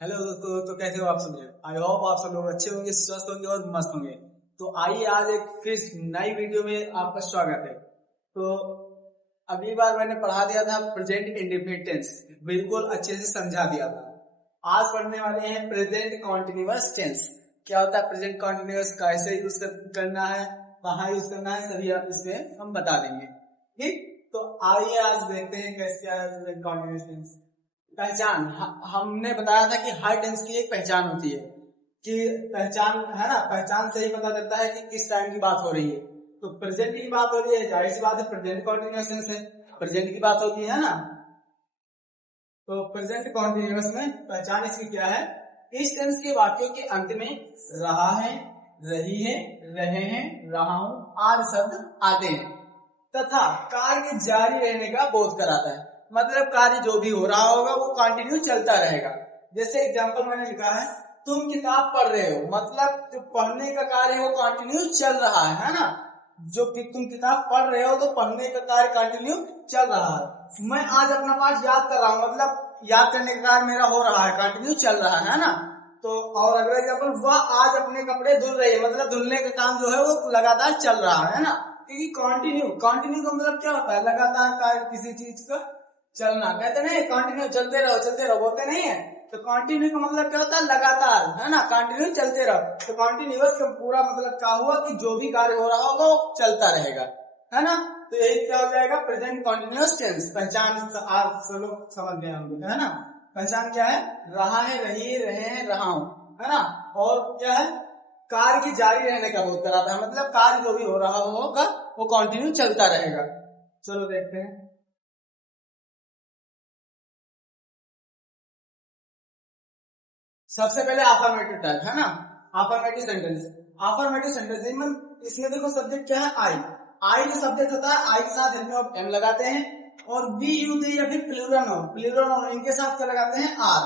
Hello दोस्तों, तो कैसे हो आप सब लोग। आई होप आप सब लोग अच्छे होंगे, स्वस्थ होंगे और मस्त होंगे। तो आइए आज एक फिर नई वीडियो में आपका स्वागत है। तो अगली बार मैंने पढ़ा दिया था प्रेजेंट इंडेफिनिट टेंस, बिल्कुल अच्छे से समझा दिया था। आज पढ़ने वाले हैं प्रेजेंट कॉन्टिन्यूअस टेंस। क्या होता है प्रेजेंट कॉन्टिन्यूअस, कैसे यूज करना है, कहाँ यूज करना है, सभी आप इसमें हम बता देंगे। ठीक, तो आइए आज देखते हैं कैसे है प्रेजेंट कॉन्टिन्यूअस टेंस। पहचान, हमने बताया था कि हर टेंस की एक पहचान होती है, कि पहचान है ना, पहचान से ही पता चलता है कि किस टाइम की बात हो रही है। तो प्रेजेंट की बात हो रही है, जाहिर सी बात है प्रेजेंट कॉन्टिन्यूअस टेंस है, प्रेजेंट की बात होती है ना। तो प्रेजेंट कॉन्टिन्यूअस में पहचान इसकी क्या है, इस टेंस के वाक्यों के अंत में रहा है, रही है, रहे हैं, रहा हूं आदि शब्द आते हैं तथा कार्य जारी रहने का बोध कराता है। मतलब कार्य जो भी हो रहा होगा वो कंटिन्यू चलता रहेगा। जैसे एग्जांपल मैंने लिखा है, तुम किताब पढ़ रहे हो, मतलब जो पढ़ने का कार्य है वो कंटिन्यू चल रहा है ना। जो कि तुम किताब पढ़ रहे हो तो पढ़ने का कार्य कंटिन्यू चल रहा है। मैं आज अपना पाठ याद कर रहा हूँ, मतलब याद करने का कार्य मेरा हो रहा है, कंटिन्यू चल रहा है ना। तो और अगला एग्जाम्पल, वह आज अपने कपड़े धुल रही है, मतलब धुलने का काम जो है वो लगातार चल रहा है ना। क्योंकि कंटिन्यू कंटिन्यू का मतलब क्या होता है, लगातार कार्य किसी चीज का चलना। कहते नहीं कंटिन्यू चलते रहो बोलते नहीं है। तो कंटिन्यू का मतलब क्या होता है, लगातार, है ना, कंटिन्यू चलते रहो। तो कंटिन्यूअस का पूरा मतलब क्या हुआ कि जो भी कार्य हो रहा होगा वो चलता रहेगा, है ना। तो यही क्या हो जाएगा प्रेजेंट कॉन्टिन्यूअस टेंस। पहचान आप सब लोग समझ गए होंगे, है ना। पहचान क्या है, रहा है, रही है, रहे हैं, रहा हूं, है ना। और क्या है, कार्य की जारी रहने का बोध कराता है, मतलब कार्य जो भी हो रहा होगा वो कंटिन्यू चलता रहेगा। चलो देखते हैं। सबसे पहले अफर्मेटिव टाइप, है ना, अफर्मेटिव सेंटेंस। अफर्मेटिव सेंटेंस इसमें देखो सब्जेक्ट क्या है, आई। आई जो सब्जेक्ट होता है, आई के साथ हेल्पिंग ऑफ एम लगाते हैं, और वी यूज या फिर प्लूरल नाउन इनके साथ क्या लगाते हैं, आर।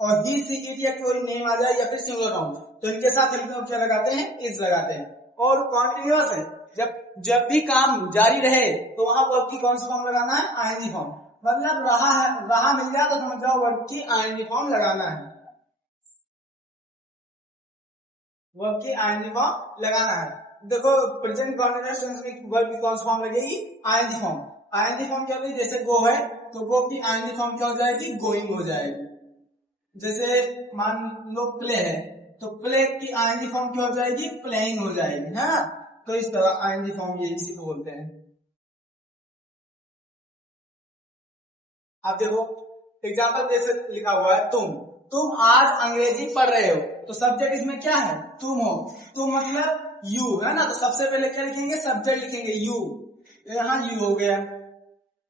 और ही सी इट या कोई नेम आ जाए या फिर सिंगुलर नाउन तो इनके साथ हेल्पिंग ऑफ क्या लगाते हैं, इज लगाते हैं। और कॉन्टिन्यूअस है, जब जब भी काम जारी रहे तो वहां वर्ब की कौन सी फॉर्म लगाना है, आईएनजी फॉर्म। मतलब रहा है, रहा मिल गया तो समझ जाओ वर्ब की आईएनजी फॉर्म लगाना है, वर्ब की आईएनजी फॉर्म लगाना है। देखो प्रेजेंट कॉन्टिन्यूअस टेंस में वर्ब की कौन सी फॉर्म लगेगी, आईएनजी फॉर्म। आईएनजी फॉर्म क्या होगी, जैसे गो है तो गो की आईएनजी फॉर्म क्या हो जाएगी, गोइंग हो जाएगी। जैसे मान लो प्ले है तो प्ले की आईएनजी फॉर्म क्या हो जाएगी, प्लेइंग हो जाएगी, है ना। तो इस तरह आईएनजी फॉर्म ये इसी को बोलते हैं। आप देखो एग्जाम्पल जैसे लिखा हुआ है, तुम आज अंग्रेजी पढ़ रहे हो, तो सब्जेक्ट इसमें क्या है, तुम हो। तुम मतलब यू, है ना। तो सबसे पहले क्या लिखेंगे, सब्जेक्ट लिखेंगे यू, यहाँ यू हो गया।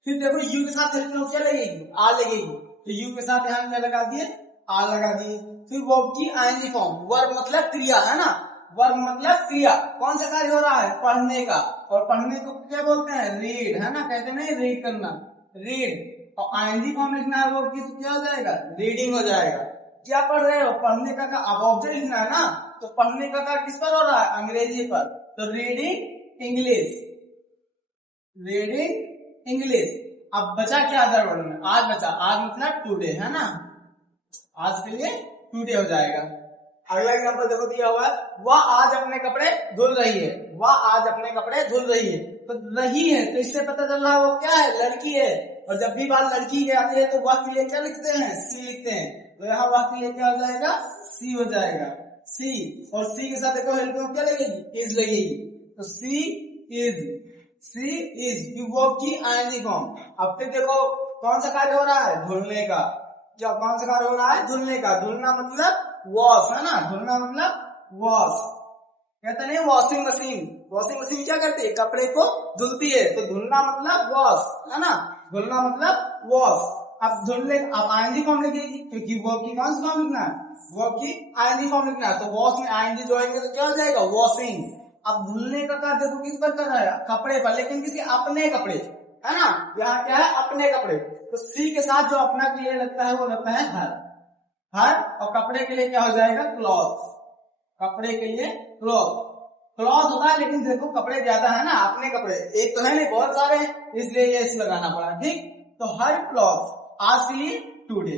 फिर देखो यू के साथ हेल्पिंग क्या लगेगी, आर लगेगी, तो यू के साथ यहाँ क्या लगा दिए, आर लगा दिए। फिर वर्ब की आईएनजी फॉर्म, वर्ब मतलब क्रिया, है ना। वर्ब मतलब क्रिया, कौन सा कार्य हो रहा है, पढ़ने का। और पढ़ने को क्या बोलते हैं, रीड, है ना। कहते नहीं रीड करना, रीड। और आईएनजी फॉर्म लिखना है वर्ब की तो क्या हो जाएगा, रीडिंग हो जाएगा। क्या पढ़ रहे हो, पढ़ने का अब ऑब्जेक्ट लिखना है ना। तो पढ़ने का कार्य किस पर हो रहा है, अंग्रेजी पर। तो रीडिंग इंग्लिश, रीडिंग इंग्लिश। अब बचा क्या अदर वर्ड में, आज बचा, आज मतलब टुडे, है ना। आज के लिए टुडे हो जाएगा। अगला एग्जांपल देखो दिया हुआ है, वह आज अपने कपड़े धुल रही है, वह आज अपने कपड़े धुल रही है। तो रही है तो इससे पता चल रहा है वो क्या है, लड़की है। और जब भी बात लड़की की आती है तो वह के लिए क्या लिखते हैं, सी लिखते हैं। तो यहाँ वह के लिए क्या हो जाएगा, सी हो जाएगा, सी। और सी के साथ देखो हेल्प में क्या लगेगी, इज लगेगी। तो सी इज, सी इज वर्ब की आईएनजी फॉर्म। अब फिर देखो कौन सा कार्य हो रहा है, धुलने का। क्या कौन सा कार्य हो रहा है, धुलने का। धुलना मतलब वॉश, है ना, धुलना मतलब वॉश। कहते नहीं वॉशिंग मशीन, वॉशिंग मशीन क्या करती है, कपड़े को धुलती है। तो धुलना मतलब वॉश, है ना, धुलना मतलब वॉश। अब धुलने, अब आईएनजी फॉर्म लगेगी क्योंकि वर्ब की कौन सी फॉर्म लिखना है, वर्ब की आईएनजी फॉर्म लिखना है। तो वॉश में आईएनजी जोड़ेंगे तो क्या हो जाएगा, वॉशिंग। अब धुलने का कार्य देखो किस पर कर रहा है, कपड़े पर, लेकिन किसी अपने कपड़े, है ना। यहाँ क्या है, अपने कपड़े। तो सी के साथ जो अपना के लिए लगता है वो लगता है हर, हर। और कपड़े के लिए क्या हो जाएगा, क्लॉथ। कपड़े के लिए क्लॉथ, क्लॉथ होता है, लेकिन देखो कपड़े ज्यादा है ना, अपने कपड़े एक तो है नहीं, बहुत सारे हैं, इसलिए ये इस लगाना पड़ा। ठीक, तो हर क्लॉथ आज के लिए टुडे।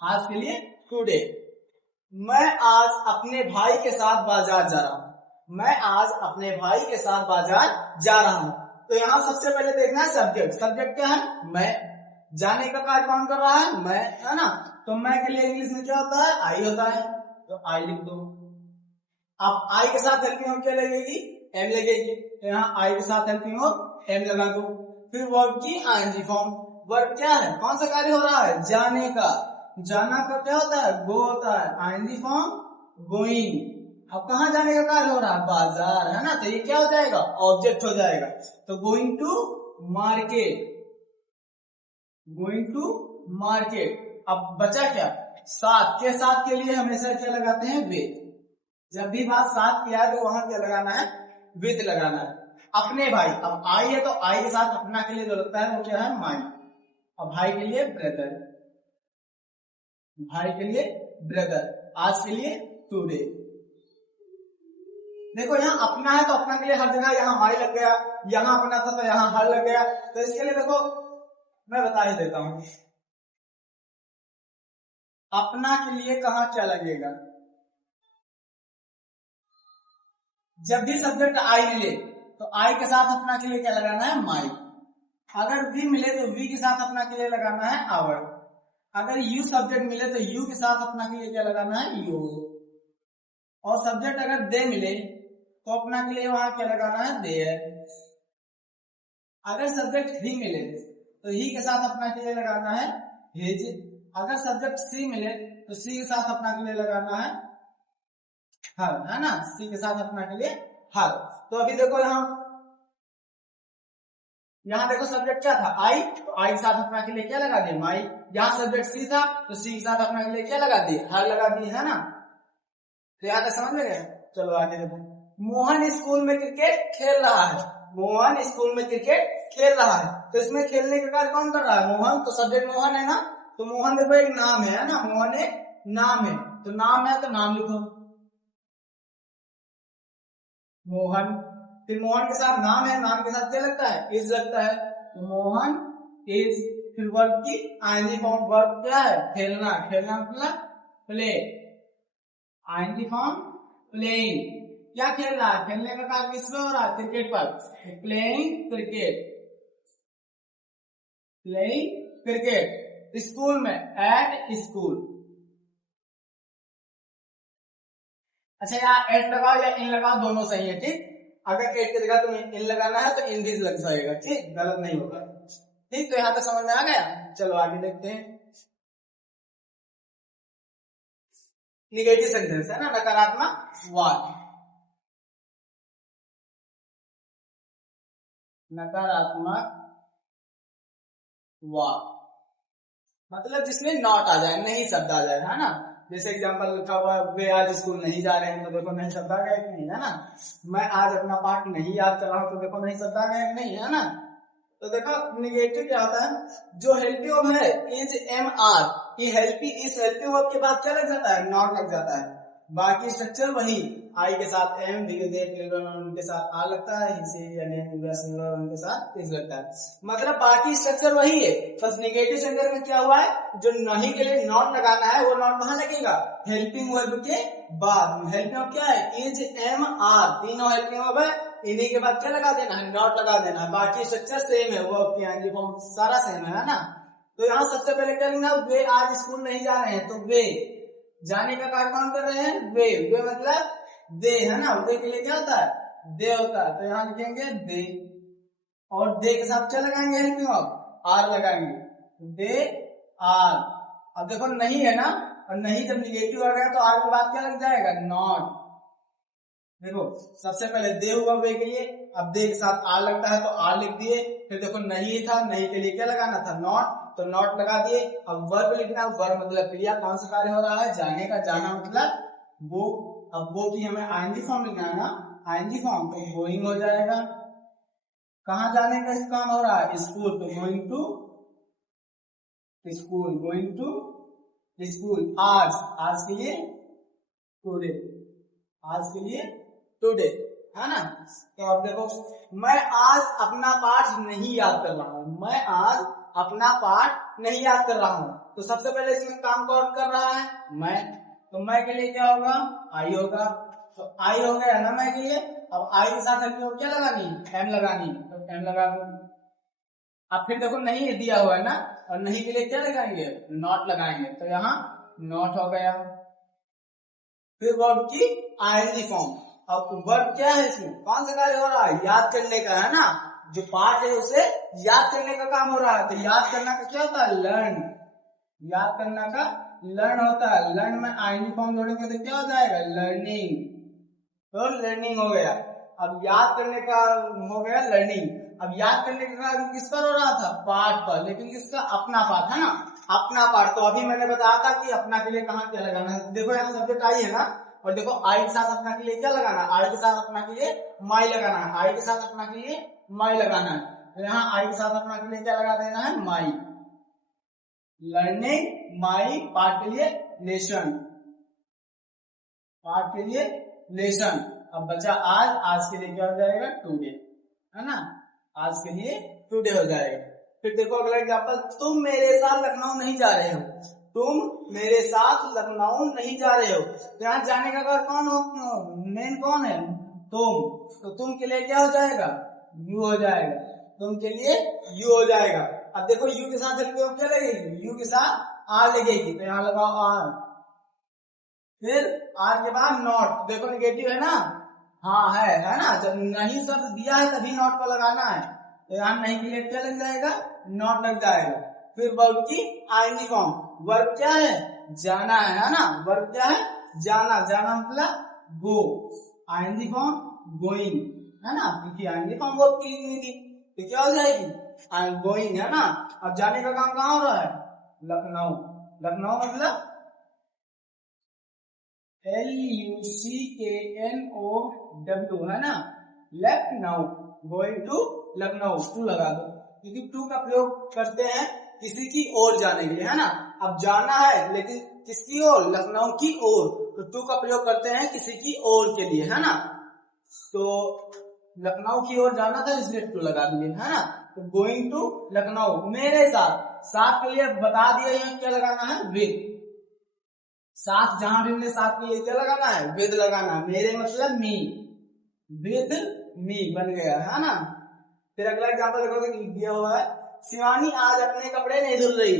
आज के लिए टुडे। मैं आज अपने भाई के साथ बाजार जा रहा हूँ। मैं आज अपने भाई के साथ बाजार जा रहा हूँ। तो यहाँ सबसे पहले देखना है सब्जेक्ट। सब्जेक्ट क्या है? मैं। जाने का कार्य कौन कर रहा है? मैं, है ना। तो मैं के लिए इंग्लिश में क्या होता है? आई होता है, तो आई लिख दो। अब आई के साथ हेल्पिंग वर्ब क्या लगेगी? एम लगेगी। तो यहाँ आई के साथ हेल्पिंग वर्ब एम लगा दो। फिर वर्ब की आईएनजी फॉर्म। वर्ब क्या है? कौन सा कार्य हो रहा है? जाने का। जाना का क्या होता है? गो होता है। ING form going. अब कहाँ जाने का कार्य हो रहा है? बाजार, है ना। तो ये क्या हो जाएगा? ऑब्जेक्ट हो जाएगा। तो going to market. Going to market. अब बचा क्या? साथ। के साथ के लिए हमेशा क्या लगाते हैं? विद। जब भी बात साथ किया है तो वहां क्या लगाना है? विद लगाना है। अपने भाई। अब आई है तो आई के साथ अपना के लिए जो लगता है वो क्या है? माई। अब भाई के लिए ब्रदर। भाई के लिए ब्रदर। आज के लिए टुडे। देखो यहाँ अपना है तो अपना के लिए हर जगह यहाँ माई लग गया, यहाँ अपना था तो यहाँ हर लग गया। तो इसके लिए देखो मैं बता ही देता हूं। अपना के लिए कहाँ क्या लगेगा? जब भी सब्जेक्ट आई मिले तो आई के साथ अपना के लिए क्या लगाना है? माई। अगर वी मिले तो वी के साथ अपना के लिए लगाना है आवर। अगर यू सब्जेक्ट मिले तो यू के साथ अपना के लिए क्या लगाना है? यू। और सब्जेक्ट अगर दे मिले तो अपना के लिए वहां क्या लगाना है? देयर। अगर सब्जेक्ट ही मिले तो ही के साथ अपना के लिए लगाना है हिज। अगर सब्जेक्ट सी मिले तो सी के साथ अपना के लिए लगाना है हर, है ना। सी के साथ अपना के लिए हर। तो अभी देखो यहाँ देखो सब्जेक्ट क्या था? आई। तो आई के साथ अपना के लिए क्या लगा दिए? माई। यहाँ सब्जेक्ट सी था तो सी के साथ अपना के लिए क्या लगा दिए? हर लगा दिए, है ना। तो यहाँ तक समझ में गए? चलो आगे देखो। मोहन स्कूल में क्रिकेट खेल रहा है। मोहन स्कूल में क्रिकेट खेल रहा है। तो इसमें खेलने का कार्य कौन कर रहा है? मोहन। तो सब्जेक्ट मोहन है ना। तो मोहन देखो एक नाम है ना। मोहन एक नाम है। तो नाम है तो नाम लिखो मोहन। फिर मोहन के साथ नाम है, नाम के साथ क्या लगता है? इज लगता है। तो मोहन इज। फिर वर्ब की आईएनजी फॉर्म। वर्ब क्या है? खेलना। खेलना मतलब प्ले। ING form playing. क्या खेल रहा है? खेलने का कार्य किसमें हो रहा है? क्रिकेट पर। Playing cricket. Playing cricket. School में एट स्कूल। अच्छा यहाँ एट लगाओ या इन लगाओ, दोनों सही है, ठीक। अगर एट की जगह तुम्हें इन लगाना है तो इन भी लग जाएगा, ठीक, गलत नहीं होगा, ठीक। तो यहाँ तक समझ में आ गया। चलो आगे देखते हैं। निगेटिव सेंटेंस है ना, नकारात्मक वाक्य। नकारात्मक वाक्य मतलब जिसमें नॉट आ जाए, नहीं शब्द आ जाए, है ना। जैसे एग्जांपल लिखा हुआ है वे आज स्कूल नहीं जा रहे हैं, तो देखो नहीं शब्द आ गया कि नहीं, है ना। मैं आज अपना पाठ नहीं याद कर रहा हूं, तो देखो नहीं शब्द आ गया कि नहीं, है ना। तो देखो निगेटिव क्या होता है? जो हेल्पिंग वर्ब है इज एम आर, ये हेल्पिंग, इस हेल्पिंग वर्ब के बाद क्या लग जाता है? नॉट लग जाता है। बाकी स्ट्रक्चर वही, आई के साथ एम, उनके साथ आ लगता है, उनके साथ इज लगता है। मतलब बाकी स्ट्रक्चर वही है, बस निगेटिव सेंटेंस में क्या हुआ है? जो नहीं के लिए नॉट लगाना है वो नॉट कहाँ लगेगा? हेल्पिंग वर्ब के बाद। हेल्पिंग वर्ब क्या है? इज एम आर, तीनों हेल्पिंग वर्ब है, इन्हीं के बाद क्या लगा देना है? नॉट लगा देना है। बाकी स्ट्रक्चर सेम है, वर्ब की आईएनजी फॉर्म सारा सेम है ना। तो यहाँ सबसे पहले क्या लिखना है? वे आज स्कूल नहीं जा रहे हैं, तो वे जाने का कार्य कौन कर रहे हैं? वे। वे मतलब दे, है ना। दे के लिए क्या होता है? दे होता है। तो यहाँ लिखेंगे दे, और दे के साथ क्या लगाएंगे? हेल्पिंग वर्ब आर लगाएंगे, दे आर। अब देखो नहीं है ना, और नहीं जब निगेटिव आ गया तो आर के बाद क्या लग जाएगा? नॉट। देखो सबसे पहले दे हुआ वे के लिए, अब दे के साथ आर लगता है तो आर लिख दिए। फिर देखो नहीं था, नहीं के लिए क्या लगाना था? नॉट, तो नॉट लगा दिए। अब वर्ब लिखना, वर्ब मतलब क्रिया, कौन सा कार्य हो रहा है? जाने का। जाना मतलब वो। अब वो की हमें आईएनजी फॉर्म लिखना है ना, आईएनजी फॉर्म, तो गोइंग हो जाएगा। कहाँ जाने का काम हो रहा है? स्कूल, तो going to school, going to school. आज, आज के लिए टुडे, आज के लिए टुडे, है ना। तो अब देखो, मैं आज अपना पाठ नहीं याद कर रहा हूं। मैं आज अपना पाठ नहीं याद कर रहा हूं। तो सबसे पहले इसमें काम कौन कर रहा है? मैं। तो मैं के लिए क्या होगा? आई होगा। तो आई हो गया ना मैं के लिए। अब आई के साथ क्या लगानी? एम लगानी। तो एम लगा दो। अब फिर देखो नहीं दिया हुआ है ना, और नहीं के लिए क्या लगाएंगे? नॉट लगाएंगे। तो यहाँ नॉट हो गया। फिर वर्ब की आईएनजी फॉर्म। अब वर्ब क्या है इसमें? कौन सा कार्य हो रहा है? याद करने का, है ना। जो पार्ट है उसे याद करने का काम हो रहा है। तो याद करना का क्या होता है? लर्न। याद करना का लर्न होता है। लर्न में आईएनजी फॉर्म जोड़ेंगे तो क्या हो जाएगा? लर्निंग। तो लर्निंग हो गया। अब याद करने का हो गया लर्निंग। अब याद करने का कार्य किस पर हो रहा था? पार्ट पर, लेकिन किसका? अपना पार्ट, है ना, अपना पार्ट। तो अभी मैंने बताया था कि अपना के लिए कहाँ क्या लगाना है। देखो यहाँ सब्जेक्ट आई है ना, और देखो आई के साथ अपना के लिए क्या लगाना है? आई के साथ अपना के लिए माई लगाना है। आई के साथ अपना के लिए माई लगाना है। तो यहाँ आई के साथ अपना के लिए क्या लगा देना है? माई। लर्निंग, माई, पार्ट के लिए लेसन, पार्ट के लिए लेसन। अब बचा आज। आज के लिए क्या हो जाएगा? टुडे, है ना। आज के लिए टुडे हो जाएगा। फिर देखो अगला एग्जांपल, तुम मेरे साथ लखनऊ नहीं जा रहे हो। तुम मेरे साथ लखनऊ नहीं जा रहे हो। तो यहाँ जाने का कौन हो? मेन कौन है? तुम। तो तुम के लिए क्या हो जाएगा? यू हो जाएगा। तुम के लिए यू हो जाएगा। अब देखो यू के साथ क्या लगेगी? यू के साथ आर लगेगी। तो यहाँ लगाओ आर। फिर आर के बाद नॉट। देखो निगेटिव है ना, हाँ है ना। जब नहीं शब्द दिया है तभी नॉट को लगाना है। तो यहाँ नहीं के लिए क्या लग जाएगा? नॉट लग जाएगा। फिर वर्ब की आईएनजी फॉर्म। वर्ब क्या है? जाना है ना। वर्ब क्या है? जाना। जाना मतलब गो। आईएनजी फॉर्म गोइंग, है ना, क्योंकि आईएनजी फॉर्म वर्ब की हुई थी। तो क्या हो जाएगी? आई एम गोइंग, है ना। अब जाने का काम कहाँ हो रहा है? लखनऊ। लखनऊ मतलब LUCKNOW, है ना। Lucknow. Going to Lucknow. To लगा दो, क्योंकि टू का प्रयोग करते हैं किसी की ओर जाने के लिए, है ना। अब जाना है लेकिन किसकी ओर? लखनऊ की ओर। तो टू का प्रयोग करते हैं किसी की ओर के लिए, है ना। तो लखनऊ की ओर जाना था इसलिए टू लगा दिए, है ना। तो गोइंग टू लखनऊ मेरे साथ। साथ के लिए बता दिया यहाँ क्या लगाना है? विद। साथ जहां भी हमने साथ के लिए क्या लगाना है? विद लगाना है। मेरे मतलब मी। विद मी बन गया, है ना। फिर अगला एग्जांपल देखोगे दिया हुआ है, शिवानी आज अपने कपड़े नहीं धुल रही।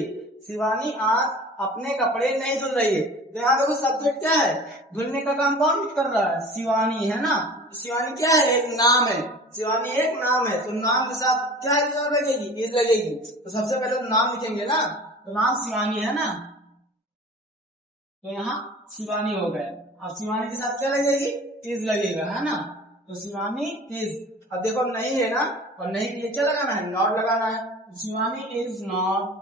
शिवानी आज अपने कपड़े नहीं धुल रही है। तो यहाँ देखो सब्जेक्ट क्या है? धुलने का काम कौन कर रहा है? शिवानी, है ना। शिवानी क्या है? एक नाम है। शिवानी एक नाम है। तो नाम के साथ क्या लगेगी? इज लगेगी। तो सबसे पहले तो नाम लिखेंगे ना। तो नाम शिवानी है ना, तो यहाँ शिवानी हो गया। अब शिवानी के साथ क्या लगेगी? इज लगेगा, है ना। तो शिवानी इज। अब देखो नहीं है ना, और नहीं के लिए क्या लगाना है? नॉट लगाना है। Shivani is not.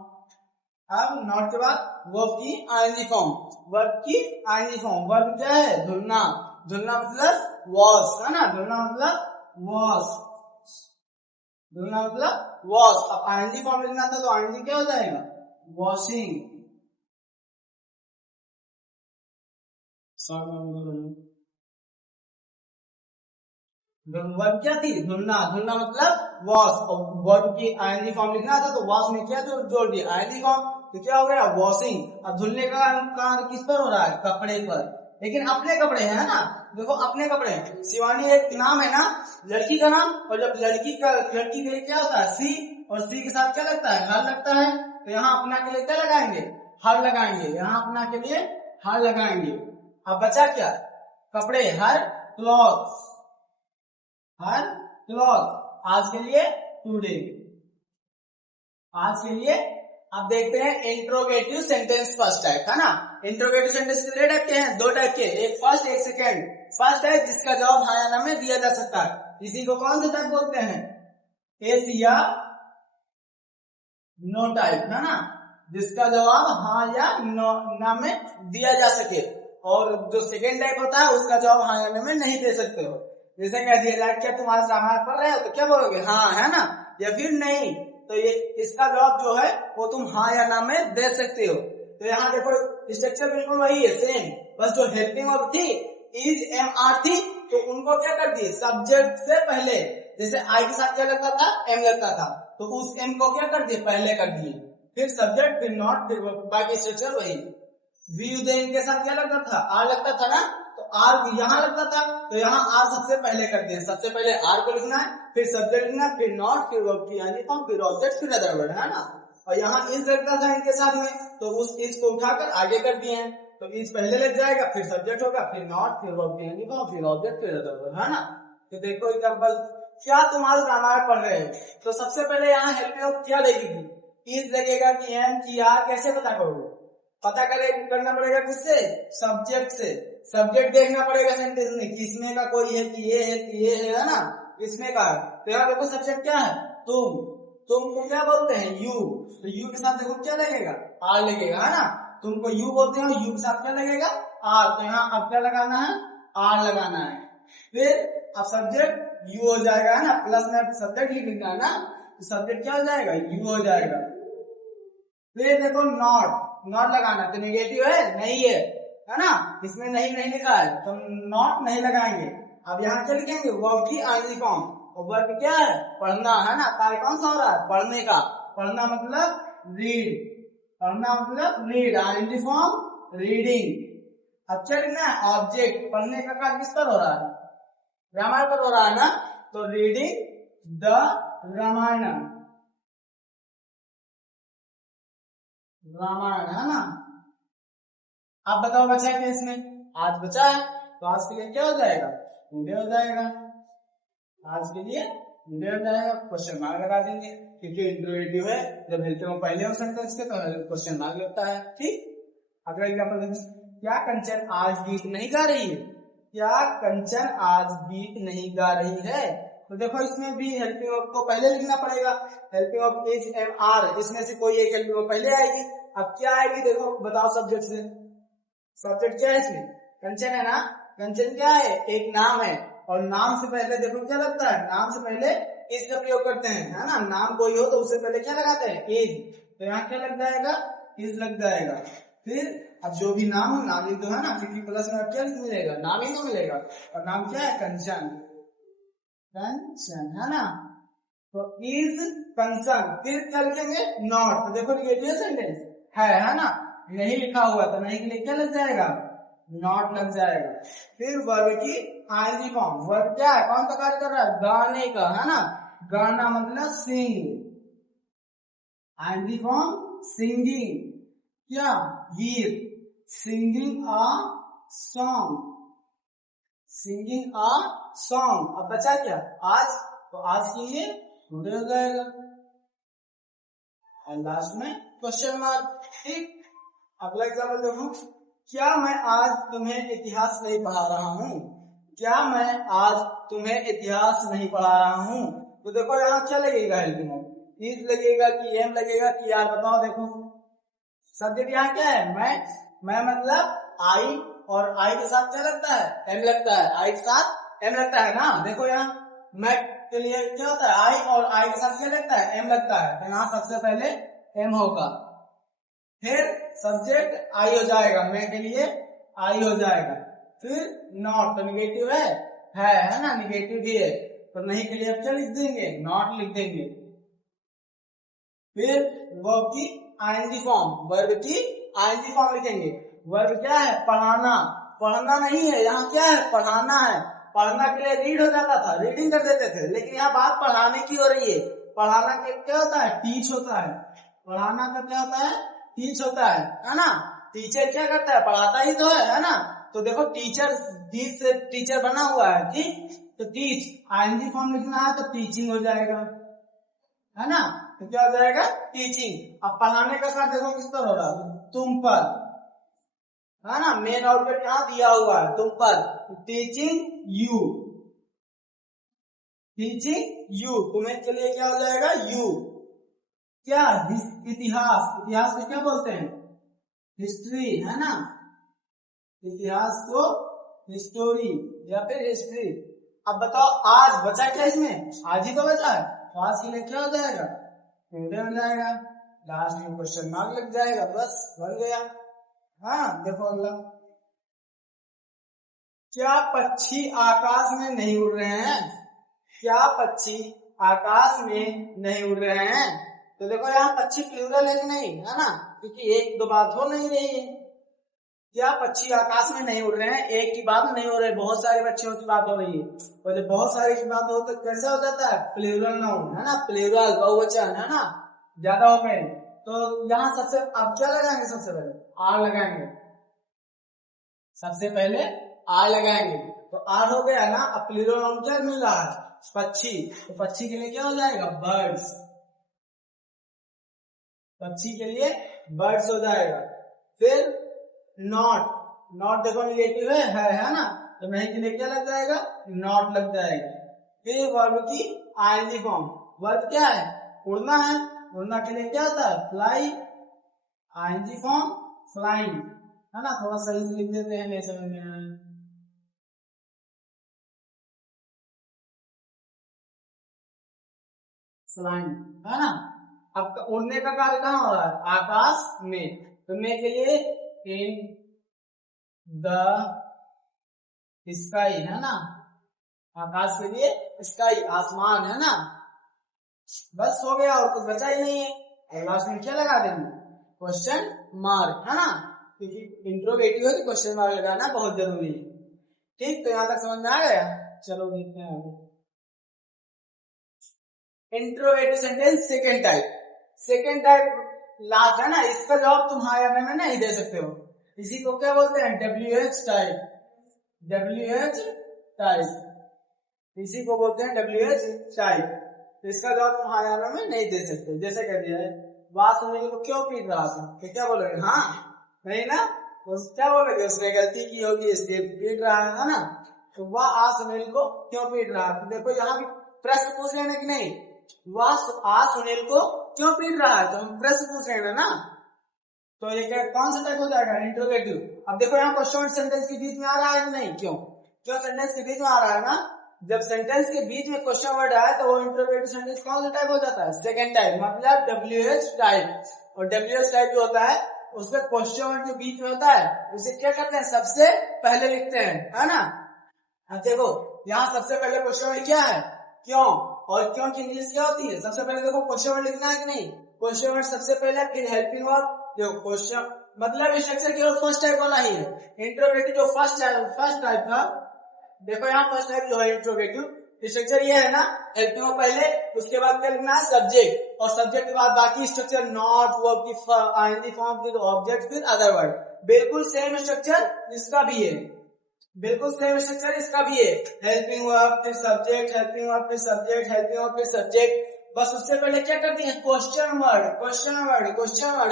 अब नॉट के बाद वर्ब की आईएनजी फॉर्म। वर्ब की आईएनजी फॉर्म। वर्ब क्या है? धुलना। धुलना मतलब वॉश, है ना। धुलना मतलब वॉश। धुलना मतलब वॉश। अब आईएनजी फॉर्म लिखना था तो आईएनजी क्या हो जाएगा? वॉशिंग। वर्ब क्या थी? धुलना। धुलना मतलब वॉश। और वर्ब की आईएनजी फॉर्म लिखना था तो वॉश में क्या जोड़ दिया? ING form. तो क्या हो गया? वॉशिंग। अब धुलने का काम किस पर हो रहा है? कपड़े पर। लेकिन अपने कपड़े हैं, है ना। देखो अपने कपड़े। शिवानी एक नाम है ना, लड़की का नाम। और जब लड़की के लिए क्या होता है? सी। और सी के साथ क्या लगता है? हर लगता है। तो यहाँ अपना के लिए क्या लगाएंगे? हर लगाएंगे। यहाँ अपना के लिए हर लगाएंगे। अब बचा क्या? कपड़े। हर क्लॉथ। हर क्लॉथ। आज के लिए टुडे। आज के लिए। अब देखते हैं इंट्रोगेटिव सेंटेंस फर्स्ट टाइप, है ना। इंट्रोगेटिव सेंटेंस कितने टाइप के हैं? दो टाइप के, एक फर्स्ट एक सेकेंड। फर्स्ट टाइप जिसका जवाब हाँ या ना में दिया जा सकता है। इसी को कौन सा टाइप बोलते हैं? यस या नो टाइप, है ना। जिसका जवाब हाँ या नो ना में दिया जा सके। और जो सेकेंड टाइप होता है उसका जवाब हाँ या ना में नहीं दे सकते हो। जैसे कह दिया जाए क्या तुम आज रामायण पढ़ रहे हो? तो क्या बोलोगे? हाँ, है ना, या फिर नहीं। तो ये इसका जवाब जो है वो तुम हाँ या ना में दे सकते हो। तो यहाँ देखो स्ट्रक्चर बिल्कुल वही है, सेम। बस जो हेल्पिंग वर्ब थी इज एम आर थी, तो उनको क्या कर दिए? सब्जेक्ट से पहले। जैसे आई के साथ क्या लगता था? एम लगता था, तो उस एम को क्या कर दिए? पहले कर दिए। फिर सब्जेक्ट, फिर नॉट, फिर बाकी स्ट्रक्चर वही। वी यू दे इनके साथ क्या लगता था, आर लगता था ना, तो आर यहाँ लगता था, तो यहाँ आर सबसे पहले कर दिए। सबसे पहले आर को लिखना है, फिर सब्जेक्ट लिखना, फिर नॉट, फिर वर्ब की यानी फॉर्म, फिर ऑब्जेक्ट, फिर अदर वर्ड, है ना। और यहाँ इज लगता था इनके साथ में, तो उस इज को उठाकर आगे कर दिए हैं, तो इज पहले लग जाएगा, फिर सब्जेक्ट होगा, फिर नॉट, फिर वर्ब की यानी फॉर्म, फिर ऑब्जेक्ट, फिर अदर वर्ड, है ना। तो देखो एग्जाम्पल, क्या तुम आज रामायण पढ़ रहे हो, तो सबसे पहले यहाँ हेल्प में क्या लगेगी, इज लगेगा कि एम की आर, कैसे पता करोगे, पता करना पड़ेगा किससे, सब्जेक्ट से। सब्जेक्ट देखना पड़ेगा सेंटेंस में कि इसमें का कोई है कि ये है कि ये है ना, इसमें का। तो यहाँ देखो सब्जेक्ट क्या है, तुम को क्या बोलते हैं, यू, तो यू के साथ देखो क्या लगेगा, आर लगेगा, है ना। तुमको यू बोलते हो, यू के साथ क्या लगेगा, आर, तो यहाँ अब क्या लगाना है, आर लगाना है। फिर अब सब्जेक्ट यू हो जाएगा, है ना, प्लस में सब्जेक्ट ही लिखना है ना, तो सब्जेक्ट क्या हो जाएगा, यू हो जाएगा। फिर देखो नॉट लगाना, तो नेगेटिव है, नहीं है ना, इसमें नहीं लिखा है, तो नॉट नहीं लगाएंगे। अब यहाँ क्या लिखेंगे, वर्ब की आईएनजी फॉर्म, और वर्ब क्या है, पढ़ना, है ना। कार्य कौन सा हो रहा है, पढ़ने का, पढ़ना मतलब रीड, पढ़ना मतलब रीड, आईएनजी फॉर्म रीडिंग। अब क्या लिखना है, ऑब्जेक्ट, पढ़ने का कार्य किस पर हो रहा है, रामायण पर हो रहा है ना, तो रीडिंग द रामायण, रामायण, है ना। आप बताओ बचा क्या इसमें, आज बचा है, तो आज के लिए क्या हो जाएगा, टुडे हो जाएगा, आज के लिए टुडे हो जाएगा, क्वेश्चन मार्क लगा देंगे, क्योंकि इंट्रोगेटिव है, जब मिलते हो पहले हो सेंटेंस के तो क्वेश्चन मार्क लगता है, ठीक। अगला एग्जांपल देखिए, क्या कंचन आज गीत नहीं गा रही है, क्या कंचन आज गीत नहीं गा रही है, तो देखो इसमें भी हेल्पिंग वर्ब को पहले लिखना पड़ेगा, helping verb is am are, इसमें से कोई एक हेल्पिंग वर्ब पहले आएगी। अब क्या आएगी, देखो बताओ सब्जेक्ट से, सब्जेक्ट क्या है इसमें, कंचन है ना, कंचन क्या है, एक नाम है, और नाम से पहले देखो क्या लगता है, नाम से पहले इज का प्रयोग करते हैं, है ना, नाम कोई हो तो उससे पहले क्या लगाते हैं, इज, तो यहाँ क्या लग जाएगा, इज लग जाएगा। फिर अब जो भी नाम हो, नाम ही तो है ना, क्योंकि प्लस में क्या मिलेगा, नाम ही तो मिलेगा, और नाम क्या है, कंचन, कंचन, है ना। तो इज कंसर्न, फिर क्या लिखेंगे, नॉट, तो देखो निगेटिव सेंटेंस है ना, नहीं लिखा हुआ तो नहीं के लिए क्या लग जाएगा, नॉट लग जाएगा। फिर वर्ब की आईएनजी फॉर्म, वर्ब क्या है, कौन सा कार्य कर रहा है, गाने का, है ना, गाना मतलब सिंग, आईएनजी फॉर्म सिंगिंग, क्या, गीत, singing a song, singing a song. अब बचा क्या, आज, तो आज के लिए टुडे हो जाएगा, और लास्ट में क्वेश्चन मार्क, ठीक। अगला एग्जाम्पल देखो, क्या मैं आज तुम्हें इतिहास नहीं पढ़ा रहा हूँ, क्या मैं आज तुम्हें इतिहास नहीं पढ़ा रहा हूँ, तो देखो यहाँ क्या लगेगा, हेल्पिंग वर्ब, इज लगेगा कि एम लगेगा कि यार, बताओ देखो सब्जेक्ट यहाँ क्या है, मैं मतलब आई, और आई के साथ क्या लगता है, एम लगता है, आई के साथ एम लगता है ना। देखो यहाँ मैं के लिए क्या होता है, आई, और आई के साथ क्या लगता है, एम लगता है, तो यहाँ सबसे पहले एम होगा, फिर सब्जेक्ट आई हो जाएगा, मैं के लिए आई हो जाएगा, फिर नॉट, तो निगेटिव है ना, निगेटिव भी है, तो नहीं के लिए क्या लिख देंगे, नॉट लिख देंगे। फिर वर्ब की आईएनजी फॉर्म, वर्ब की आईएनजी फॉर्म लिखेंगे, वर्ब क्या है, पढ़ाना, पढ़ना नहीं है, यहाँ क्या है, पढ़ाना है, पढ़ना के लिए रीड हो जाता था, रीडिंग कर देते थे, लेकिन यहाँ बात पढ़ाने की हो रही है, पढ़ाना के क्या होता है, टीच होता है, पढ़ाना का क्या होता है, टीच होता है ना। टीचर क्या करता है, पढ़ाता ही तो है ना। तो देखो टीचर, टीच से टीचर बना हुआ है, ठीक, तो टीच आईएनजी फॉर्म लिखना है, तो टीचिंग हो जाएगा, है ना, तो क्या हो जाएगा, टीचिंग। अब पढ़ाने का कार्य देखो किस पर हो रहा है, तुम पर, है ना, मेन ऑब्जेक्ट यहाँ दिया हुआ है, तुम पर, टीचिंग यू, टीचिंग यू, तुम्हें के लिए क्या हो जाएगा, यू, क्या, इतिहास, इतिहास को क्या बोलते हैं, हिस्ट्री, है ना, इतिहास को हिस्टोरी या फिर हिस्ट्री। अब बताओ आज बचा क्या इसमें, आज ही तो बचा है, तो आज के लिए क्या हो जाएगा, टुडे हो जाएगा, लास्ट में क्वेश्चन मार्क लग जाएगा, बस बन गया। हाँ देखो अगला, क्या पक्षी आकाश में नहीं उड़ रहे हैं, क्या पक्षी आकाश में नहीं उड़ रहे हैं, तो देखो यहाँ पक्षी प्लूरल है कि नहीं, है ना, क्योंकि एक दो बात हो नहीं रही है। क्या पक्षी आकाश में नहीं उड़ रहे हैं, एक की बात नहीं हो रही, बहुत सारे पक्षियों की बात हो रही है। और जब बहुत सारे की बात हो तो कैसा हो जाता है, प्लूरल नाउन, है ना, प्लूरल बहुवचन, है ना, ज्यादा हो गए। तो यहाँ सबसे आप क्या लगाएंगे, सबसे पहले आर लगाएंगे, सबसे पहले आर लगाएंगे। तो आर हो गया ना, अब प्लूरल नाउन क्या मिल रहा है, पक्षी। तो पक्षी के लिए क्या हो जाएगा, बर्ड्स, पक्षी के लिए बर्ड्स हो जाएगा। फिर नॉट, नॉट देखो निगेटिव है ना, तो नहीं के लिए क्या लग जाएगा, नॉट लग जाएगा। फिर वर्ब की आईएनजी फॉर्म, वर्ब क्या है, उड़ना है, उड़ना के लिए क्या होता है, फ्लाई, आईएनजी फॉर्म फ्लाइंग, है ना, थोड़ा सही से लिख देते हैं, नहीं समझ में आए, फ्लाइंग, है ना। अब उड़ने का कार्य कहाँ हो रहा है, आकाश में, तो में के लिए इन द स्काई, है ना, आकाश के लिए स्काई, आसमान, है ना। बस हो गया, और कुछ बचा ही नहीं है। और लास्ट में क्या लगा देंगे, क्वेश्चन मार्क, है ना, क्योंकि इंट्रोगेटिव है तो क्वेश्चन मार्क लगाना बहुत जरूरी है। ठीक, तो यहाँ तक समझ में आ गया। चलो देखते हैं आगे। Interrogative sentence second type, second type last, है ना, इसका जवाब तुम हाँ या नहीं में नहीं दे सकते हो। इसी को क्या बोलते हैं, WH टाइप, WH टाइप, इसी को बोलते हैं WH टाइप। तो इसका जवाब तुम हाँ या ना में नहीं दे सकते। जैसे कह दिया है, बात सुनने को क्यों पीट रहा था, तो क्या बोलोगे, हाँ नहीं ना, क्या बोलोगे, उसने गलती की होगी इसलिए पीट रहा है ना। तो वह आ सुनील को क्यों पीट रहा है, तो देखो यहाँ भी प्रश्न पूछ लेना कि नहीं, वह आ सुनील को क्यों पीट रहा है, तो हम प्रश्न पूछ रहे हैं ना। तो ये क्या कौन सा टाइप हो जाएगा, इंट्रोगेटिव। अब देखो यहाँ क्वेश्चन सेंटेंस के बीच में आ रहा है कि नहीं, क्यों सेंटेंस के बीच में आ रहा है ना। जब सेंटेंस के बीच में क्वेश्चन वर्ड आए तो वो इंट्रोगेटिव सेंटेंस कौन सा टाइप हो जाता है, सेकंड टाइप, मतलब WH टाइप। और WH टाइप जो होता है उसका क्वेश्चन वर्ड जो बीच में होता है उसे क्या करते हैं, सबसे पहले लिखते हैं, है ना। अब देखो यहाँ सबसे पहले क्वेश्चन वर्ड क्या है, क्यों, और क्यों की इंग्लिश क्या होती है, सबसे पहले देखो क्वेश्चन वर्ड लिखना है कि नहीं, क्वेश्चन वर्ड सबसे पहले, फिर हेल्पिंग वर्ब। देखो क्वेश्चन मतलब स्ट्रक्चर केवल फर्स्ट टाइप वाला ही है, इंट्रोगेटिव जो फर्स्ट टाइप था। देखो यहाँ फर्स्ट टाइप जो है इंट्रोगेटिव स्ट्रक्चर ये है ना, हेल्पिंग वर्ब पहले, उसके बाद क्या लिखना है, सब्जेक्ट, और सब्जेक्ट के बाद बाकी स्ट्रक्चर, नॉट, वर्ब की आईएनजी फॉर्म, फिर ऑब्जेक्ट, फिर अदर वर्ड। बिल्कुल सेम स्ट्रक्चर इसका भी है, बिल्कुल सेम स्ट्रक्चर इसका भी है, हेल्पिंग वर्ब फिर सब्जेक्ट, हेल्पिंग वर्ब फिर सब्जेक्ट, हेल्पिंग वर्ब फिर सब्जेक्ट। बस उससे पहले क्या करते हैं, क्वेश्चन वर्ड,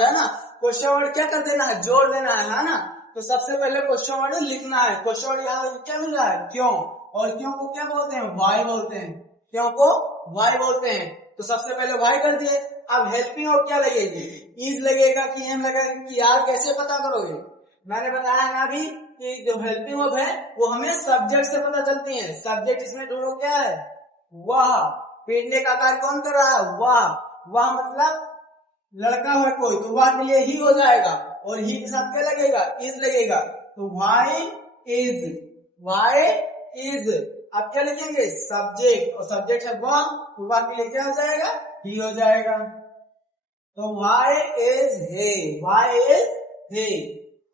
है ना, क्वेश्चन वर्ड क्या कर देना है, जोड़ देना है ना। तो सबसे पहले क्वेश्चन वर्ड लिखना है, क्वेश्चन वर्ड यहाँ क्या मिल रहा है, क्यों, और क्यों को क्या बोलते हैं, वाई बोलते हैं, क्यों को वाई बोलते हैं। तो सबसे पहले वाई कर दिए। अब हेल्पिंग वर्ब क्या लगेगी, इज लगेगा कि एम लगेगा कि यार, कैसे पता करोगे, मैंने बताया ना अभी कि जो हेल्पिंग वर्ब है वो हमें सब्जेक्ट से पता चलती है। सब्जेक्ट इसमें ढूंढो क्या है, वह, पीटने का कार्य कौन कर रहा है, वह मतलब लड़का है कोई, तो वह के लिए ही हो जाएगा, और ही के साथ क्या लगेगा, इज लगेगा। तो वाई इज, अब क्या लिखेंगे, सब्जेक्ट, और सब्जेक्ट है वह, तो वह के लिए क्या हो जाएगा, ही हो जाएगा। तो वाई इज हे।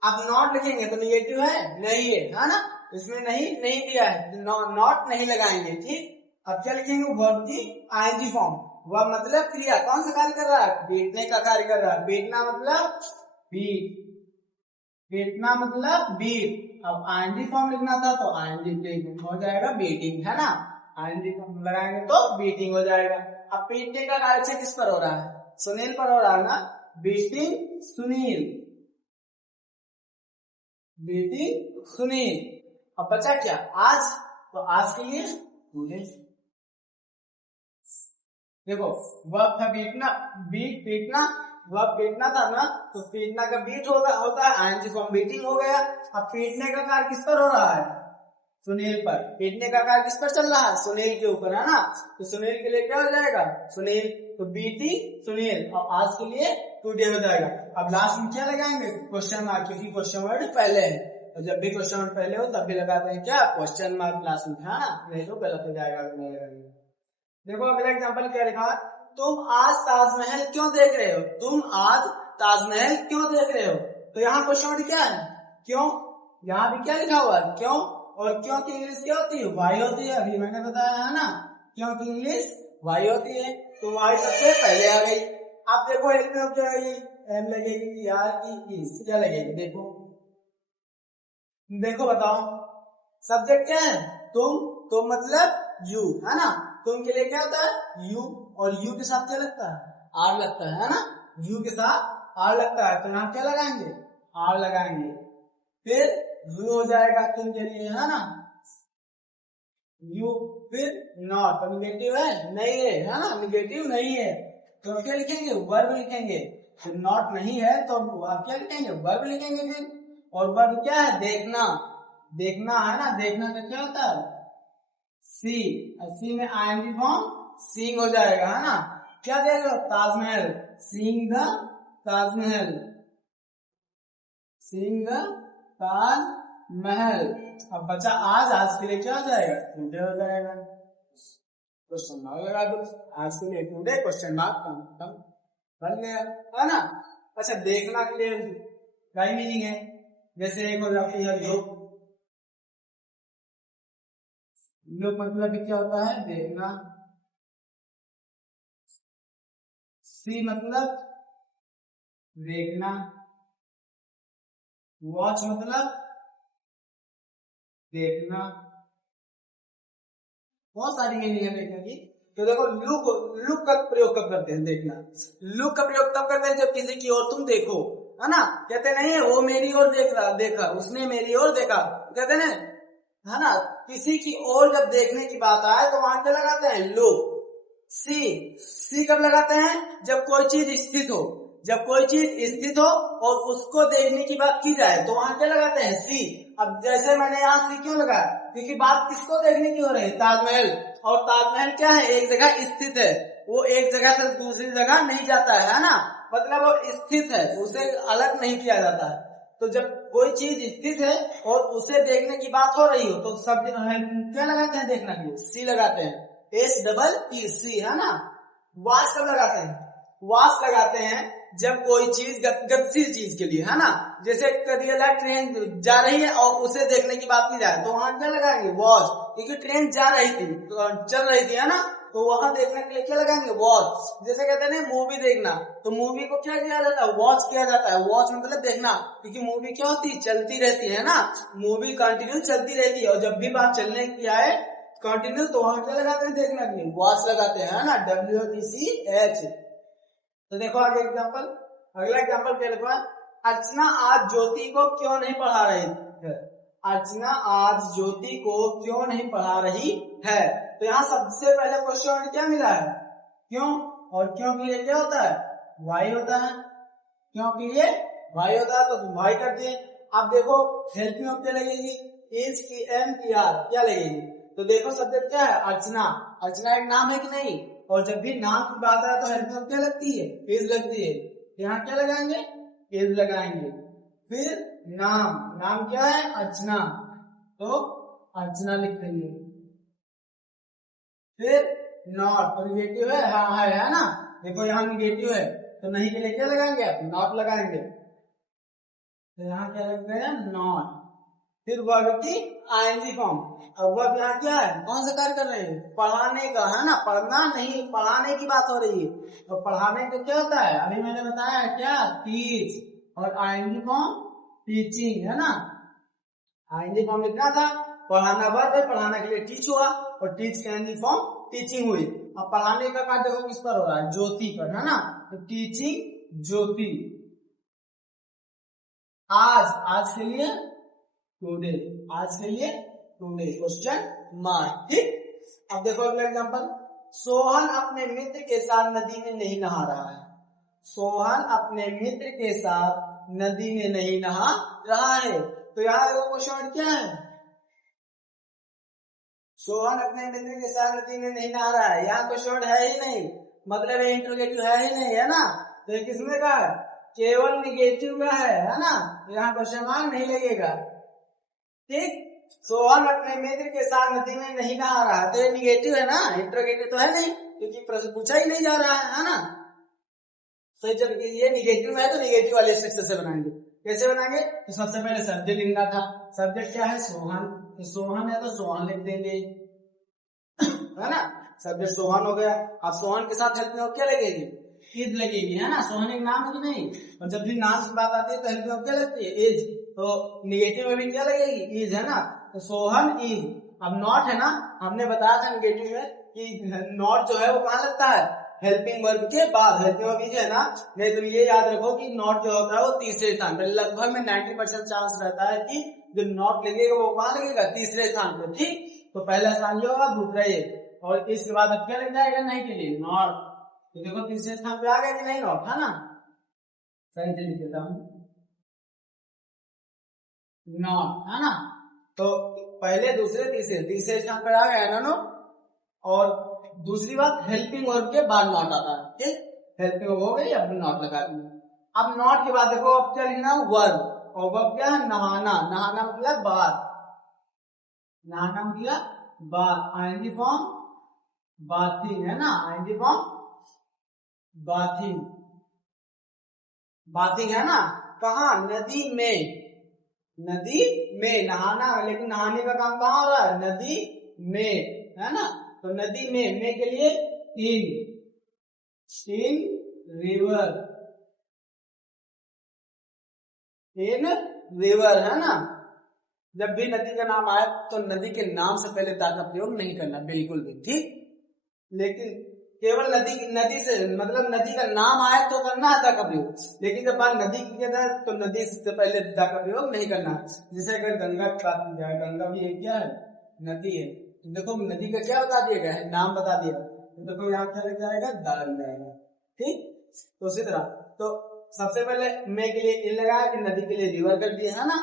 अब नॉट लिखेंगे तो निगेटिव है, नहीं है ना, इसमें नहीं दिया है, नॉट नहीं लगाएंगे, ठीक। अब क्या लिखेंगे, वर्ब की आईएनजी फॉर्म, वह मतलब क्रिया, कौन सा कार्य कर रहा है, बीटने का कार्य कर रहा है, बीटना मतलब बीट, बीटना मतलब बीट। अब आईएनजी फॉर्म लिखना था तो आईएनजी हो जाएगा बीटिंग, है ना, आईएनजी फॉर्म लगाएंगे तो बीटिंग हो जाएगा। अब पीटने का कार्य किस पर हो रहा है, सुनील पर हो रहा है ना, बीटिंग सुनील। अब बचा क्या, आज, तो आज के लिए टुडे। देखो वर्ब था पीटना, वर्ब पीटना था ना, तो पीटना का बीट होता है, आईएनजी फॉर्म बीटिंग हो गया। अब पीटने का कार्य किस पर हो रहा है, सुनील पर, पीटने का कार्य किस पर चल रहा है, सुनील के ऊपर, है ना। तो सुनील के लिए क्या हो जाएगा, सुनील, तो बीटिंग सुनील। और आज के लिए टुडे हो जाएगा। अब लास्ट में क्या लगाएंगे, क्वेश्चन मार्क, क्योंकि क्वेश्चन वर्ड पहले है, और जब भी क्वेश्चन वर्ड पहले हो तब भी लगाते हैं क्या, क्वेश्चन मार्क लास्ट में, है ना, नहीं तो गलत हो जाएगा। देखो अगला एग्जांपल क्या लिखा, तुम आज ताजमहल क्यों देख रहे हो, तुम आज ताजमहल क्यों देख रहे हो। तो यहाँ क्वेश्चन क्या है, क्यों, यहाँ भी क्या लिखा हुआ है, क्यों, और क्यों की इंग्लिश क्या होती है, वाई होती है, अभी मैंने बताया है ना, क्यों की इंग्लिश वाई होती है, तो वाई सबसे पहले आ गई। आप देखो एक में क्या आएगी, एम लगेगी, यार की क्या लगेगी, देखो देखो बताओ, सब्जेक्ट क्या है, तुम मतलब यू है ना, तुम के लिए क्या होता है यू, और यू के साथ क्या लगता है आर लगता है ना, यू के साथ आर लगता है, तो यहाँ क्या लगाएंगे आर लगाएंगे, फिर यू हो जाएगा तुम के लिए है ना, यू, फिर नॉट, निगेटिव है नहीं है ना, निगेटिव नहीं है तो क्या लिखेंगे वर्ब लिखेंगे, तो नॉट नहीं है तो आप क्या लिखेंगे वर्ब लिखेंगे फिर, और वर्ब क्या है देखना, देखना है ना, देखना का क्या होता है सी, सी में आईएनजी फॉर्म सीइंग हो जाएगा है ना, क्या देख रहे हो Taj Mahal, seeing the Taj Mahal, seeing the Taj Mahal. अब बचा आज, आज के लिए क्या हो जाएगा टुडे हो जाएगा, क्वेश्चन मार्क लगा दो, आज के लिए टुडे क्वेश्चन मार्क कम बन गया है ना। अच्छा देखना के लिए कई मीनिंग है, जैसे एक हो जाती है लुक, लुक मतलब क्या होता है देखना, सी मतलब देखना, वॉच मतलब देखना, बहुत सारी मीनिंग है देखने की। तो देखो लुक, लुक का प्रयोग कब करते हैं, देखना, लुक का प्रयोग तब करते हैं जब किसी की ओर तुम देखो है ना, कहते नहीं है वो मेरी ओर देख रहा, देखा उसने मेरी ओर देखा, कहते ना है ना, किसी की ओर जब देखने की बात आए तो वहां क्या लगाते हैं लुक। सी, सी कब लगाते हैं जब कोई चीज स्थित हो, जब कोई चीज स्थित हो और उसको देखने की बात की जाए तो वहां क्या लगाते हैं सी। अब जैसे मैंने यहाँ सी क्यों लगाया, क्योंकि बात किसको देखने की हो रही है ताजमहल, और ताजमहल क्या है एक जगह स्थित है, वो एक जगह से दूसरी जगह नहीं जाता है ना, मतलब वो स्थित है, उसे अलग नहीं किया जाता है। तो जब कोई चीज स्थित है और उसे देखने की बात हो रही हो तो सब क्या लगाते हैं देखने के लिए सी लगाते हैं, SEE है ना। वाच कब लगाते हैं, वाच लगाते हैं जब कोई चीज गतिशील चीज के लिए है ना, जैसे कभी ट्रेन जा रही है और उसे देखने की बात की जाए तो वहां क्या लगाएंगे वॉच, क्योंकि ट्रेन जा रही थी चल रही थी है ना, तो वहां देखने के लिए क्या लगाएंगे वॉच। जैसे कहते हैं मूवी देखना, तो मूवी को क्या किया जाता है वॉच किया जाता है, वॉच मतलब देखना, क्योंकि मूवी क्या होती है चलती रहती है ना, मूवी कंटिन्यू चलती रहती है, और जब भी बात चलने की आए कंटिन्यू तो वहां क्या लगाते हैं देखने के लिए वॉच लगाते हैं ना, WOCH। तो देखो आगे एग्जांपल, अगला एग्जांपल क्या लिखा है, अर्चना आज ज्योति को क्यों नहीं पढ़ा रही है, अर्चना आज ज्योति को क्यों नहीं पढ़ा रही है। तो यहाँ सबसे पहले क्वेश्चन क्या मिला है क्यों, और क्यों के लिए क्या होता है वाई होता है, क्यों के लिए वाई होता है, तो वाई कर दिए। आप देखो हेल्प में क्या लगेगी, इज की एम की आर क्या लगेगी, तो देखो सब्जेक्ट क्या है अर्चना, अर्चना एक नाम है कि नहीं, और जब भी नाम की बात आए तो हेल्प में क्या लगती है इज लगती है, यहाँ क्या लगाएंगे इज लगाएंगे, फिर नाम, नाम क्या है अर्चना, तो अर्चना लिख देंगे, फिर नॉट, तो निगेटिव है हाँ है ना, देखो यहाँ निगेटिव है तो नहीं के लिए क्या लगाएंगे आप नॉट लगाएंगे, तो यहाँ क्या लग गया नॉट, फिर वर्ब की आईएनजी फॉर्म। अब वर्ब यहाँ क्या है कौन सा कार्य कर रहे हैं पढ़ाने का है ना, पढ़ना नहीं पढ़ाने की बात हो रही है, तो पढ़ाने का क्या होता है अभी मैंने बताया क्या टीच, और आईएनजी फॉर्म टीचिंग है ना, आईएनजी फॉर्म लिखना था, पढ़ाना वर्ब है, पढ़ाना के लिए टीच हुआ, और टीच का आईएनजी फॉर्म टीचिंग हुई। अब पढ़ाने का कार्य देखो किस पर हो रहा है ज्योति पर है ना, तो टीचिंग ज्योति, आज, आज के लिए टुडे, आज के लिए टुडे क्वेश्चन मार्क, ठीक। अब देखो अगला एग्जांपल, सोहन अपने मित्र के साथ नदी में नहीं नहा रहा है, सोहन अपने मित्र के साथ नदी में नहीं नहा रहा है, तो यहाँ देखो क्वेश्चन क्या है, सोहन अपने मित्र के साथ नदी में नहीं नहा रहा है, यहाँ क्वेश्चन है ही नहीं, मतलब इंट्रोगेटिव है ही नहीं है ना, तो ये किसने कहा केवल निगेटिव का है ना, यहाँ क्वेश्चन मार्क नहीं लगेगा, ठीक। सोहन अपने मित्र के साथ नदी में नहीं नहा रहा, तो ये निगेटिव है ना, इंट्रोगेटिव तो है नहीं, क्योंकि प्रश्न पूछा ही नहीं जा रहा है ना। तो जब ये निगेटिव है तो निगेटिव वाले स्ट्रक्चर से बनाएंगे। कैसे बनाएंगे? तो सबसे पहले सब्जेक्ट लिखना था। सब्जेक्ट क्या है? सोहन। तो सोहन है तो सोहन लिख देंगे, है ना। सब्जेक्ट सोहन हो गया। अब सोहन के साथ हेल्प में क्या लगेगी? इज लगेगी, है ना। सोहन एक नाम है कि नहीं? और जब भी नाम की बात आती है तो हेल्प में क्या लगती है? इज। तो निगेटिव में भी क्या लगेगी? इज, है ना। तो सोहन इज। अब नॉट है ना, हमने बताया था निगेटिव में कि नॉट जो है वो कहाँ लगता है? हेल्पिंग वर्ब के बाद। हेल्पिंग वर्ब इज है ना। नहीं तो ये याद रखो कि नॉट जो होता है वो तीसरे स्थान पर, लगभग में 90% चांस रहता है कि जो नॉट लगेगा वो कहाँ लगेगा? तीसरे स्थान पर, ठीक। तो पहला स्थान जो होगा दूसरा ये, और इसके बाद अब क्या लग जाएगा? नहीं के लिए नॉट। तो देखो तीसरे स्थान पे आ गया कि नहीं नॉट, है ना। सही से लिख देता हूं, नॉट, है ना। तो पहले दूसरे तीसरे स्थान पर आ गया ना। और दूसरी बात, हेल्पिंग वर्ब के बाद नॉट आता है, ठीक। हेल्पिंग वर्ब हो गई, अब नॉट लगा दी। अब नॉट के बाद देखो अब क्या लिखना? वर्ब। और वर्ब क्या है? नहाना। नहाना मतलब बात। नहाना मतलब बात। आईएनजी फॉर्म बाथिंग, है ना। ING form bathing. बाथिंग, है ना। कहा? नदी में। नदी में नहाना, लेकिन नहाने का काम कहाँ हो रहा है? नदी में, है ना। तो नदी में के लिए इन रिवर। इन रिवर, है ना। जब भी नदी का नाम आए तो नदी के नाम से पहले दा का प्रयोग नहीं करना, बिल्कुल भी, ठीक। लेकिन केवल नदी से मतलब नदी का नाम आए तो करना है दा का प्रयोग, लेकिन जब बात नदी की है तो नदी से पहले दा का प्रयोग नहीं करना। जैसे अगर गंगा की बात की जाए, गंगा भी एक क्या है? नदी है। तो देखो नदी का क्या बता दिया गया है? नाम बता दिया। तो देखो यहाँ क्या लग जाएगा? दा लग जाएगा, ठीक। तो उसी तरह तो सबसे पहले मैं के लिए इन लगाया कि नदी के लिए रिवर कर दिया, है ना।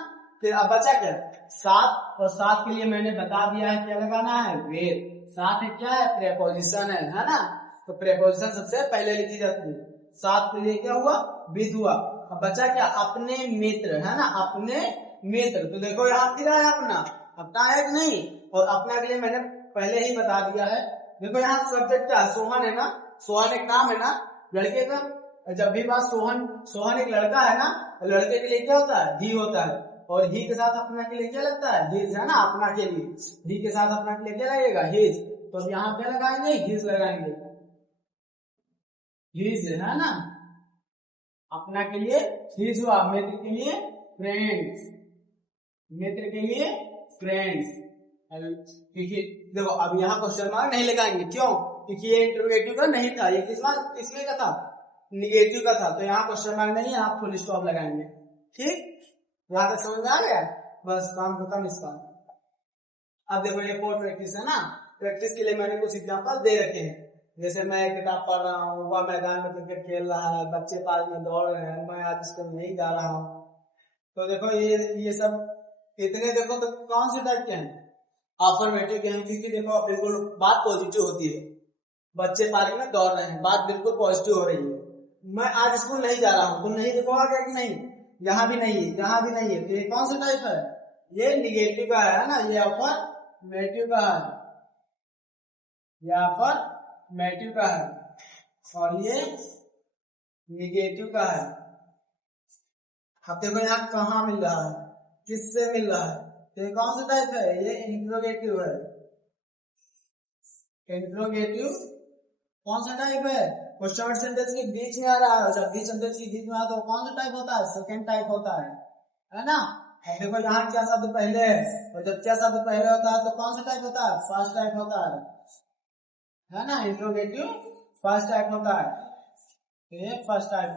फिर अब बचा क्या? साथ। और साथ के लिए मैंने बता दिया है क्या लगाना है? वेर। साथ है क्या है? प्रेपोजिशन है ना। तो प्रेपोजिशन सबसे पहले लिखी जाती है। साथ के लिए क्या हुआ? विद हुआ। अब बचा क्या? अपने मित्र, है ना। अपने मित्र। तो देखो यहाँ किधर है? अपना। अपना है कि नहीं? और अपना के लिए मैंने पहले ही बता दिया है। देखो यहाँ सब्जेक्ट क्या है? सोहन है ना। सोहन एक नाम है ना लड़के का। जब भी बात सोहन एक लड़का है ना, लड़के के लिए क्या होता है? ही होता है। और ही के साथ अपना के लिए क्या लगता है? हिज, है ना। अपना के लिए ही के साथ अपना के लिए क्या लगेगा? हिज। तो यहाँ क्या लगाएंगे? हिज लगाएंगे। हिज, है ना। अपना के लिए हिज हुआ। मित्र के लिए फ्रेंड्स। मित्र के लिए फ्रेंड्स। क्योंकि देखो अब यहाँ क्वेश्चन मार्क नहीं लगाएंगे, क्यों? क्योंकि ये इंटरोगेटिव का नहीं था, ये किसमें का था? निगेटिव का था। तो यहाँ क्वेश्चन मार्क नहीं है, आप फुल स्टॉप लगाएंगे, ठीक। यहाँ तक समझ में आ गया? बस काम खत्म इसका। अब देखो ये 4 प्रैक्टिस है ना। प्रैक्टिस के लिए मैंने कुछ एग्जांपल दे रखे हैं। जैसे मैं किताब पढ़ रहा हूँ, वह मैदान में क्रिकेट खेल रहा है, बच्चे पार्क में दौड़ रहे हैं, मैं आज स्कूल नहीं जा रहा हूँ। तो देखो ये सब इतने देखो तो कौन से टाइप के हैं? अफर्मेटिव के हैं, क्योंकि देखो बिल्कुल बात पॉजिटिव होती है। बच्चे पार्क में दौड़ रहे हैं, बात बिल्कुल पॉजिटिव हो रही है। मैं आज स्कूल नहीं जा रहा हूँ, तुम नहीं देखो आ गया कि नहीं? यहाँ भी नहीं है, यहाँ भी नहीं है। तो ये कौन सा टाइप है? ये निगेटिव का है ना। ये अफर्मेटिव का है, ये अफर्मेटिव का है, और ये निगेटिव का है। अब देखो यहाँ कहाँ मिल रहा है? किससे मिल रहा है? तो ये कौन सा टाइप है? ये इंट्रोगेटिव है। इंट्रोगेटिव कौन सा टाइप है? क्वेश्चन सेंटेंस के बीच में आ रहा है। जब भी सेंटेंस के बीच में आता है तो कौन सा टाइप होता है? सेकंड टाइप होता है ना। देखो यहाँ क्या शब्द पहले है, और जब क्या शब्द पहले होता है तो कौन सा टाइप होता है? फर्स्ट टाइप होता है ना। इंट्रोगेटिव फर्स्ट टाइप होता है। ये फर्स्ट टाइप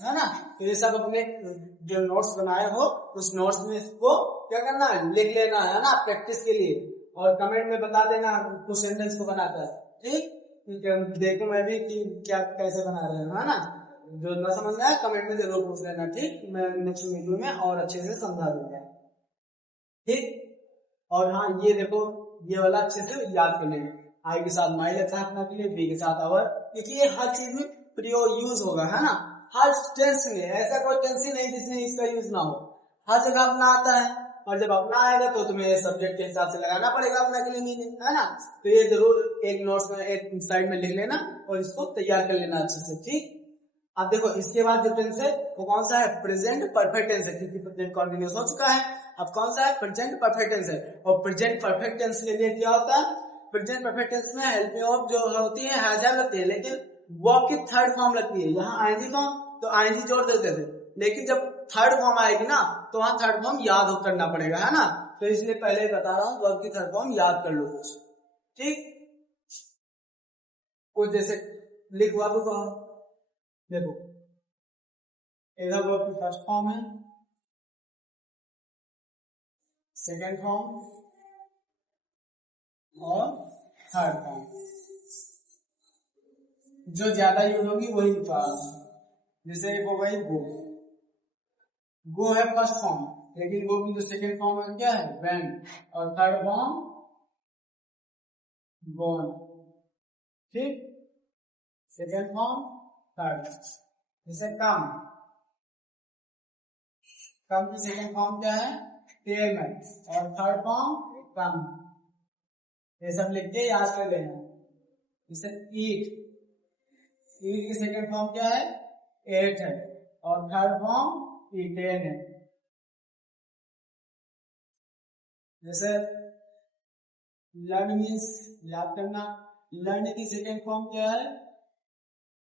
है ना। तो ये सब अपने जो नोट्स बनाए हो उस नोट्स में इसको क्या करना है? लिख लेना है ना, प्रैक्टिस के लिए। और कमेंट में बता देना कुछ सेंटेंस को बनाकर, ठीक। देखो मैं भी कि क्या कैसे बना रहे हैं, है ना। जो ना समझ में आए कमेंट में जरूर पूछ लेना, ठीक। मैं नेक्स्ट वीडियो में और अच्छे से समझा दूंगा, ठीक। और हाँ ये देखो ये वाला अच्छे से याद कर लेंगे। आई के साथ माइल अच्छा अपना के लिए, बी के साथ आवर, क्योंकि ये हर चीज में प्रयोग यूज होगा, है ना। हर टेंस में ऐसा कोई टेंस ही नहीं जिसमें इसका यूज ना हो। हर जगह अपना आता है, और जब अपना आएगा तो तुम्हें सब्जेक्ट के हिसाब से लगाना पड़ेगा अपना के लिए मीनिंग, है ना। तो ये जरूर एक नोट्स में एक साइड में लिख लेना और इसको तैयार कर लेना अच्छे से, ठीक। अब देखो इसके बाद जो टेंस है वो कौन सा है, प्रेजेंट परफेक्ट टेंस है, क्योंकि प्रेजेंट कॉन्टिन्यूस हो चुका है। अब कौन सा है, प्रेजेंट परफेक्ट टेंस है। और प्रेजेंट परफेक्ट टेंस के लिए क्या होता है, प्रेजेंट परफेक्ट टेंस में हेल्पिंग ऑफ जो होती है हैज हैव लगती है, लेकिन वर्ब की थर्ड फॉर्म लगती है। यहाँ आईएनजी फॉर्म तो आईएनजी जोड़ देते थे, लेकिन जब थर्ड फॉर्म आएगी ना तो वहां थर्ड फॉर्म याद करना पड़ेगा, है ना। तो इसलिए पहले ही बता रहा हूँ वर्ब की थर्ड फॉर्म याद कर लो कुछ, ठीक। कुछ जैसे लिख हुआ तो देखो इधर वर्ब की फर्स्ट फॉर्म है, सेकेंड फॉर्म और थर्ड फॉर्म। जो ज्यादा यूज होगी वही लिखा, जैसे हो गई गो है फर्स्ट फॉर्म, लेकिन गो की जो सेकेंड फॉर्म है क्या है, वेंट, और थर्ड फॉर्म गोन, ठीक। Second form third. जैसे कम की सेकेंड फॉर्म क्या है, केम है, और थर्ड फॉर्म कम। ये सब लिख के याद कर लेना। जैसे ईट की सेकेंड फॉर्म क्या है, एट है, और थर्ड फॉर्म ईटेन है। जैसे लर्न मीन्स याद करना, लर्न की सेकेंड फॉर्म क्या है,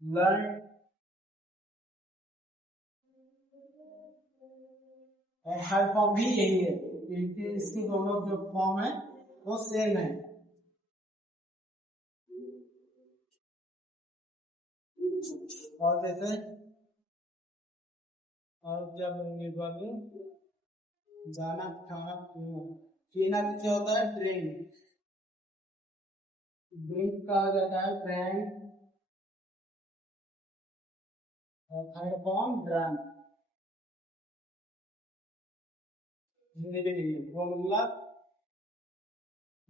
लर्न, और थर्ड फॉर्म भी यही है। इसकी दोनों जो फॉर्म है वो सेम है। और जैसे और जब जाना, खाना, पीना क्या होता है, ड्रिंक। ड्रिंक का हो जाता है ड्रैंक, और थर्ड फॉर्म ड्रंक। वो मतलब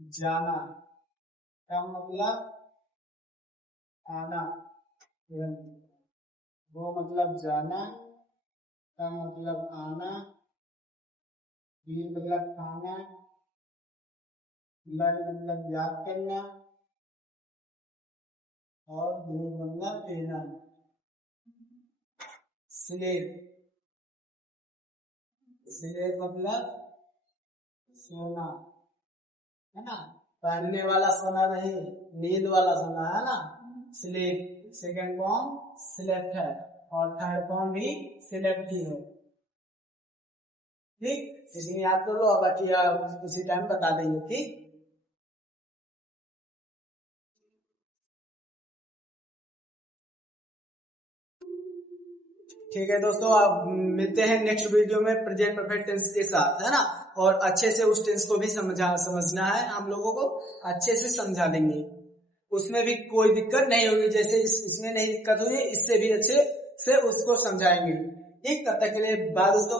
जाना, का मतलब आना, वो मतलब जाना, का मतलब आना, ये मतलब खाना, मतलब याद करना, और ये मतलब पीना। स्लीप मतलब सोना, है ना। पहनने वाला सोना नहीं, नींद वाला सोना, है ना। स्लीप सेकेंड फॉर्म सिलेक्ट है, और थर्ड फॉर्म भी सिलेक्ट ही है, ठीक। इसलिए याद कर लो, अब बाकी उसी टाइम बता देंगे, ठीक। ठीक है दोस्तों, अब मिलते हैं नेक्स्ट वीडियो में प्रेजेंट परफेक्ट टेंस के साथ, है ना। और अच्छे से उस टेंस को भी समझना है, हम लोगों को अच्छे से समझा देंगे, उसमें भी कोई दिक्कत नहीं होगी। जैसे इसमें नहीं दिक्कत हुई, इससे भी अच्छे से उसको समझाएंगे, ठीक। तब तक के लिए बाय दोस्तों।